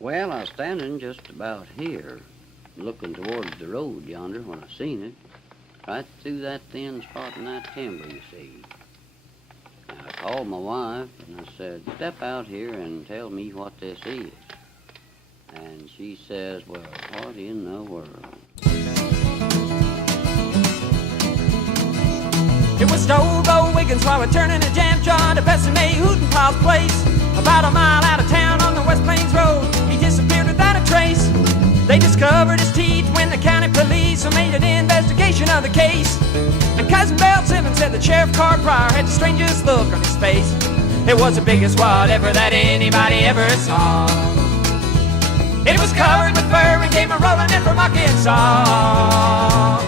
Well, I was standing just about here, looking towards the road yonder when I seen it, right through that thin spot in that timber, you see. And I called my wife and I said, step out here and tell me what this is. And she says, well, what in the world? It was Stobo Wiggins while we're turning a jam jar to Bessie Hootenpaw's place. About a mile out of town on the West Plains Road, he disappeared without a trace. They discovered his teeth when the county police made an investigation of the case. And Cousin Bell Simmons said that Sheriff Carr Pryor had the strangest look on his face. It was the biggest whatever that anybody ever saw. It was covered with fur and came a-rolling in from Arkansas.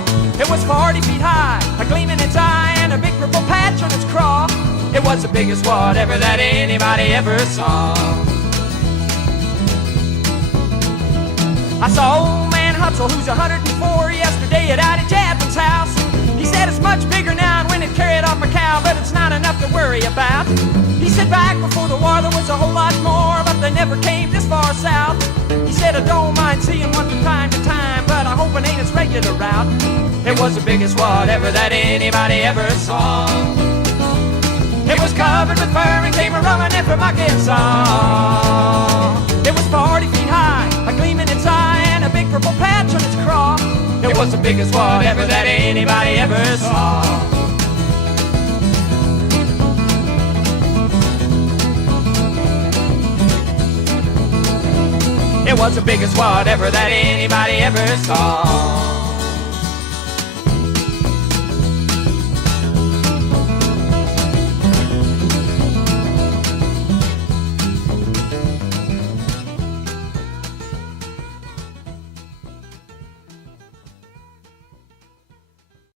It was 40 feet high, a gleam in its eye, and a big purple patch on its craw. It was the biggest whatever that anybody ever saw. I saw old man Hutzel, who's 104, yesterday at Addie Chapman's house. He said it's much bigger now and when it carried off a cow, but it's not enough to worry about. He said back before the war there was a whole lot more, but they never came this far south. He said I don't mind seeing one from time to time, but I hope it ain't its regular route. It was the biggest whatever that anybody ever saw. It was covered with fur and came a-rolling in from Arkansas. It was 40 feet high, a gleam in its eye, and a big purple patch on its craw. It was the biggest whatever that anybody ever saw. It was the biggest whatever that anybody ever saw.